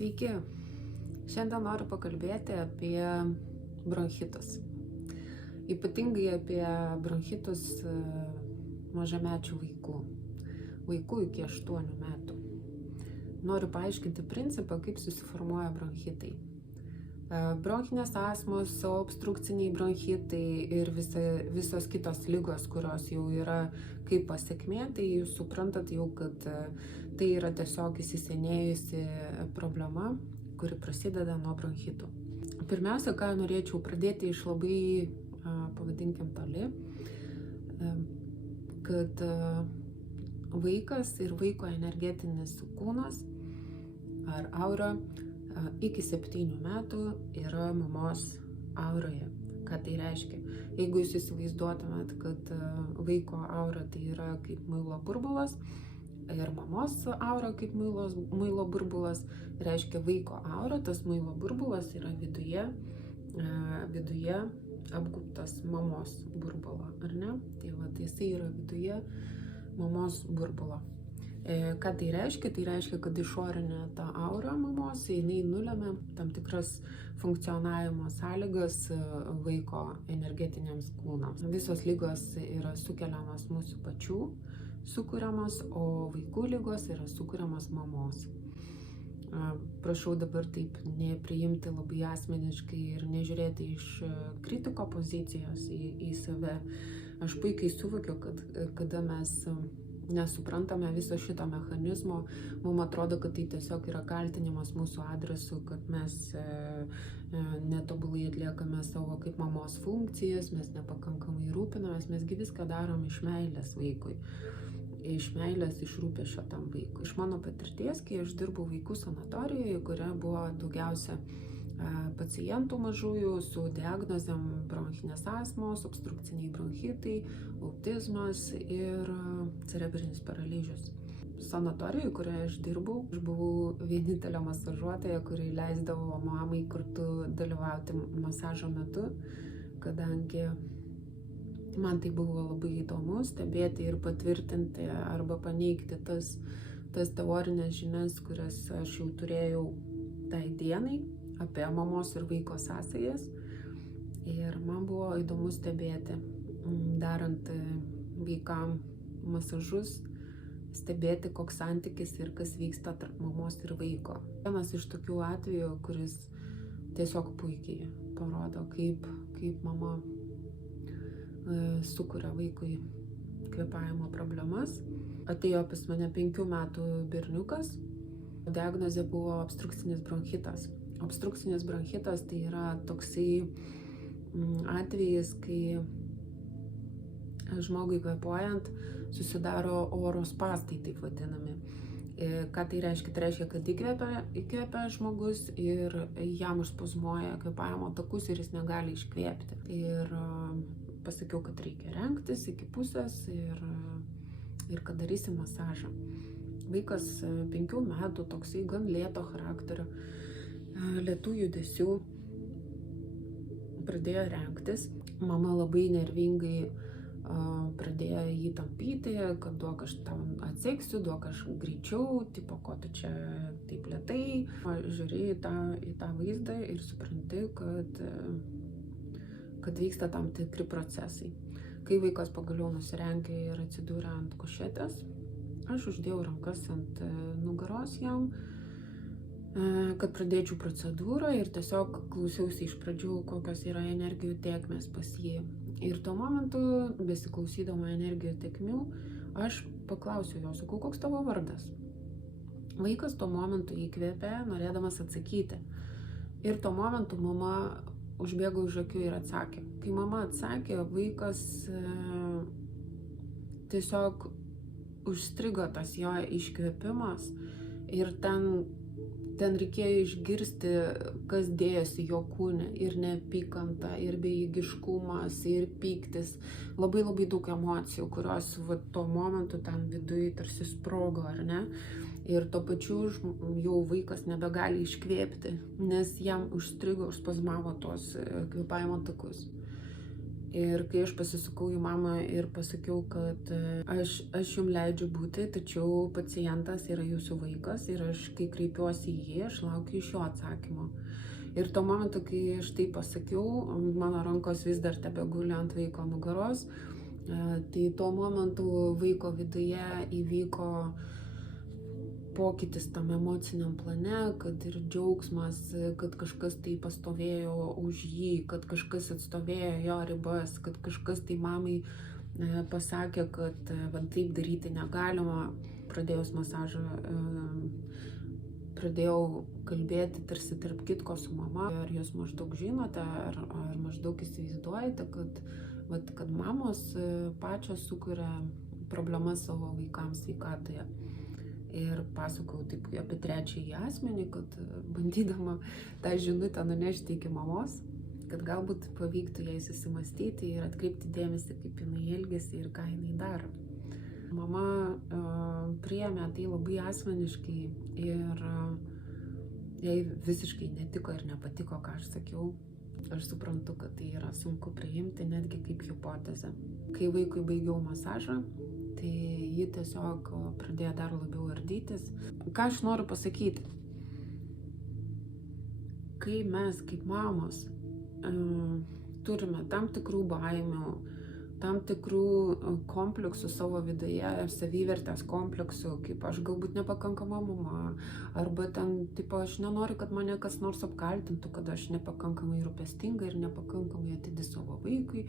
Sveiki! Šiandien noriu pakalbėti apie bronchitus. Ypatingai apie bronchitus mažamečių vaikų. Vaikų iki 8 metų. Noriu paaiškinti principą, kaip susiformuoja bronchitai. Bronchinės astmos, obstrukciniai bronchitai ir visos kitos ligos, kurios jau yra kaip pasekmė, tai jūs suprantat jau, kad tai yra tiesiog įsisenėjusi problema, kuri prasideda nuo bronchitų. Pirmiausia, ką norėčiau pradėti iš labai, pavadinkim, toli, kad vaikas ir vaiko energetinis kūnas ar aura iki 7 metų yra mamos auroje. Ką tai reiškia? Jeigu jūs įsivaizduotumėt, kad vaiko aura tai yra kaip muilo burbulas ir mamos aura kaip muilo burbulas, reiškia vaiko aura, tas muilo burbulas yra viduje apgubtas mamos burbulo, ar ne? Tai jisai yra viduje mamos burbulo. Ką tai reiškia? Tai reiškia, kad išorinė ta aura mamos, jinai nulemia tam tikras funkcionavimo sąlygas vaiko energetiniams kūnams. Visos lygos yra sukeliamos mūsų pačių sukuriamos, o vaikų lygos yra sukuriamos mamos. Prašau dabar taip nepriimti labai asmeniškai ir nežiūrėti iš kritiko pozicijos į save. Aš puikiai suvokiu, kad kada mes nesuprantame viso šito mechanizmo, mums atrodo, kad tai tiesiog yra kaltinimas mūsų adresu, kad mes netobulai atliekame savo kaip mamos funkcijas, mes nepakankamai rūpinamės, mesgi viską darom iš meilės vaikui, iš meilės, iš rūpesčio tam vaikui. Iš mano patirties, kai aš dirbau vaikų sanatorijoje, kuria buvo daugiausia pacientų mažųjų su diagnozėm bronchinės astmos, obstrukciniai bronchitai, autizmas ir cerebrinis paralyžius. Sanatorijoje, kurioje aš dirbau, aš buvau vienintelė masažuotoja, kuri leisdavo mamai kartu dalyvauti masažo metu, kadangi man tai buvo labai įdomu stebėti ir patvirtinti arba paneigti tas teorinės žinias, kurias aš jau turėjau tai dienai apie mamos ir vaiko sąsajas. Ir man buvo įdomu stebėti, darant vaikam masažus, stebėti, koks santykis ir kas vyksta tarp mamos ir vaiko. Vienas iš tokių atvejų, kuris tiesiog puikiai parodo, kaip mama sukuria vaikui kvėpavimo problemas. Atėjo pas mane 5 metų berniukas. Diagnozė buvo obstrukcinis bronchitas. Obstrukcinis bronchitas tai yra toksai atvejis, kai žmogui kvėpuojant susidaro oro spąstai, taip vadinami. Ką tai reiškia? Tai reiškia, kad įkvėpia žmogus ir jam užspazmuoja kvėpavimo takus ir jis negali iškvėpti. Ir pasakiau, kad reikia rengtis iki pusės ir kad darysim masažą. Vaikas 5 metų, toksai gan lėto charakterio, lėtų judesių, pradėjo rengtis. Mama labai nervingai pradėjo jį tampyti, kad duok aš tau atseksiu, duok aš greičiau, tipo, ko tu čia taip lėtai. Žiūri į tą vaizdą ir supranti, kad vyksta tam tikri procesai. Kai vaikas pagaliau nusirengė ir atsidūrė ant kušetės, aš uždėjau rankas ant nugaros jam, kad pradėčiau procedūrą ir tiesiog klausiausi iš pradžių, kokios yra energijų tėkmės pas jį. Ir tuo momentu, besiklausydama energijų tėkmių, aš paklausiau jo, sakau, koks tavo vardas? Vaikas tuo momentu įkvėpė, norėdamas atsakyti. Ir tuo momentu mama užbėgo už akių ir atsakė. Kai mama atsakė, vaikas tiesiog užstrigo tas jo iškvėpimas ir ten reikėjo išgirsti, kas dėjosi jo kūne, ir neapykanta, ir bejėgiškumas, ir pyktis, labai daug emocijų, kurios tuo momentu ten viduje tarsi sprogo, ar ne? Ir tuo pačiu jau vaikas nebegali iškvėpti, nes jam užstrigo, užspazmavo tos kvėpavimo takus. Ir kai aš pasisukau į mamą ir pasakiau, kad aš jums leidžiu būti, tačiau pacientas yra jūsų vaikas ir aš, kai kreipiuosi į jį, aš laukiu iš jo atsakymo. Ir tuo momentu, kai aš tai pasakiau, mano rankos vis dar tebeguli ant vaiko nugaros, tai tuo momentu vaiko viduje įvyko pokytis tam emociniam plane, kad ir džiaugsmas, kad kažkas tai pastovėjo už jį, kad kažkas atstovėjo jo ribas, kad kažkas tai mamai pasakė, kad va, taip daryti negalima. Pradėjus masažą, pradėjau kalbėti tarsi tarp kitko su mama. Ar jūs maždaug žinote, ar maždaug įsivaizduojate, kad mamos pačios sukuria problemas savo vaikams sveikatoje. Ir pasakojau taip apie trečiąjį asmenį, kad bandydama tą žinutę nunešti iki mamos, kad galbūt pavyktų jai susimastyti ir atkreipti dėmesį, kaip jinai elgiasi ir ką jinai daro. Mama priėmė tai labai asmeniškai ir jai visiškai netiko ir nepatiko, ką aš sakiau. Aš suprantu, kad tai yra sunku priimti netgi kaip hipotezę. Kai vaikui baigiau masažą, tai ji tiesiog pradėjo dar labiau ardytis. Ką aš noriu pasakyti? Kai mes kaip mamos turime tam tikrų baimių, tam tikrų kompleksų savo viduje, savivertės kompleksų, kaip aš galbūt nepakankama mama, arba ten, tipo, aš nenoriu, kad mane kas nors apkaltintų, kad aš nepakankamai rūpestinga ir nepakankamai atidi savo vaikui,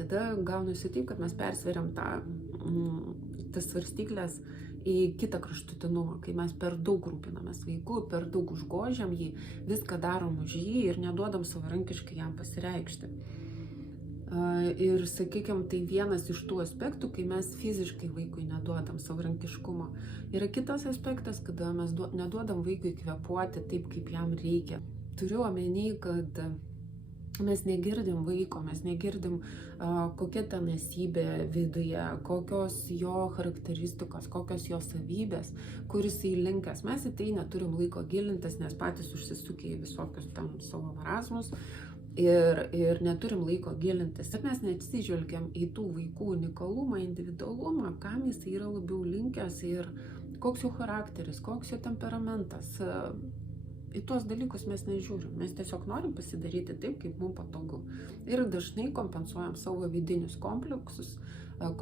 tada gaunasi taip, kad mes persveriam tas svarstyklės į kitą kraštutinumą, kai mes per daug rūpinamės vaiku, per daug užgožiam jį, viską darom už jį ir neduodam savarankiškai jam pasireikšti. Ir, sakykime, tai vienas iš tų aspektų, kai mes fiziškai vaikui neduodam savarankiškumo. Yra kitas aspektas, kada mes neduodam vaikui kvėpuoti taip, kaip jam reikia. Turiu omeny, kad mes negirdim vaiko, mes negirdim, kokia ten esybė viduje, kokios jo charakteristikos, kokios jo savybės, kuris įlinkęs. Mes į tai neturim laiko gilintis, nes patys užsisukę į visokius tam savo marazmus. Ir neturim laiko gilintis. Ir mes neatsižvelgiam į tų vaikų unikalumą, individualumą, kam jis yra labiau linkęs ir koks jo charakteris, koks jo temperamentas. Į tuos dalykus mes nežiūrim. Mes tiesiog norim pasidaryti taip, kaip mums patogu. Ir dažnai kompensuojam savo vidinius kompleksus,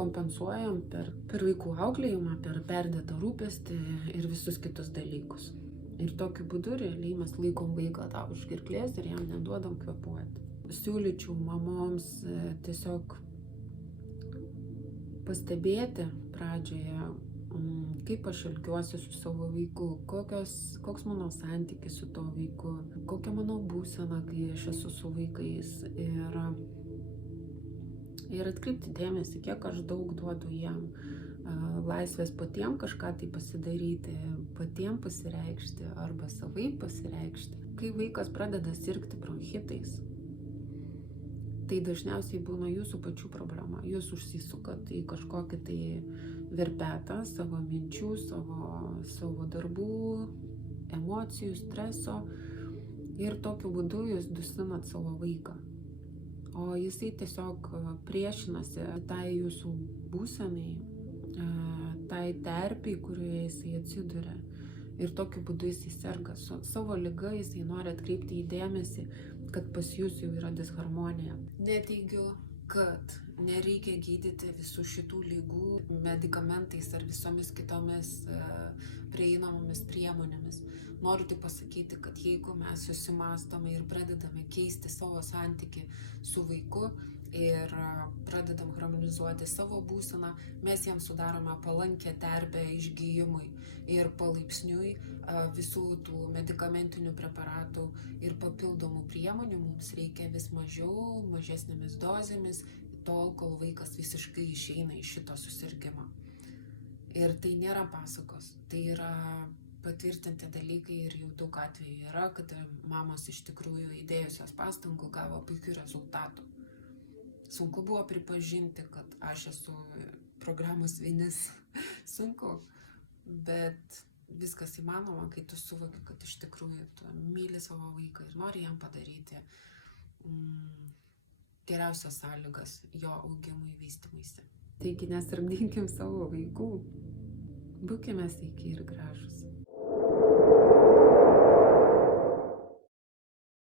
kompensuojam per vaikų auklėjimą, per perdėtą rūpestį ir visus kitus dalykus. Ir tokiu būdu realiai mes laikom vaiką tą už gerklės ir jam neduodam kvėpuoti. Siūlyčiau mamoms tiesiog pastebėti pradžioje, kaip aš elgiuosi su savo vaiku, koks mano santykis su to vaiku, kokia mano būsena, kai aš esu su vaikais. Ir atkreipti dėmesį, kiek aš daug duodu jam laisvės patiem kažką tai pasidaryti, patiem pasireikšti arba savaip pasireikšti. Kai vaikas pradeda sirgti bronchitais, tai dažniausiai būna jūsų pačių problema. Jūs užsisukat į kažkokį tai verpetą savo minčių, savo darbų, emocijų, streso ir tokiu būdu jūs dusinat savo vaiką. O jisai tiesiog priešinasi tai jūsų būsenai, tai terpiai, kurioje jisai atsiduria. Ir tokiu būdu jisai serga. Su savo liga jisai nori atkreipti į dėmesį, kad pas jūs jau yra disharmonija. Neteigiu, kad nereikia gydyti visų šitų lygų medikamentais ar visomis kitomis prieinamomis priemonėmis. Noriu tik pasakyti, kad jeigu mes susimastome ir pradedame keisti savo santykį su vaiku, ir pradedam harmonizuoti savo būseną, mes jam sudarome palankę terpę išgijimui ir palaipsniui visų tų medikamentinių preparatų ir papildomų priemonių mums reikia vis mažiau, mažesnėmis dozėmis, tol, kol vaikas visiškai išeina iš šito susirgimo. Ir tai nėra pasakos, tai yra patvirtinti dalykai ir jau daug atvejų yra, kad mamos iš tikrųjų įdėjusios pastangų gavo puikių rezultatų. Sunku buvo pripažinti, kad aš esu programos vinis. Sunku, bet viskas įmanoma, kai tu suvoki, kad iš tikrųjų tu myli savo vaiką ir nori jam padaryti geriausias sąlygas jo augimui, vystymuisi. Taigi nesargdinkim savo vaikų, būkime sveiki ir gražūs.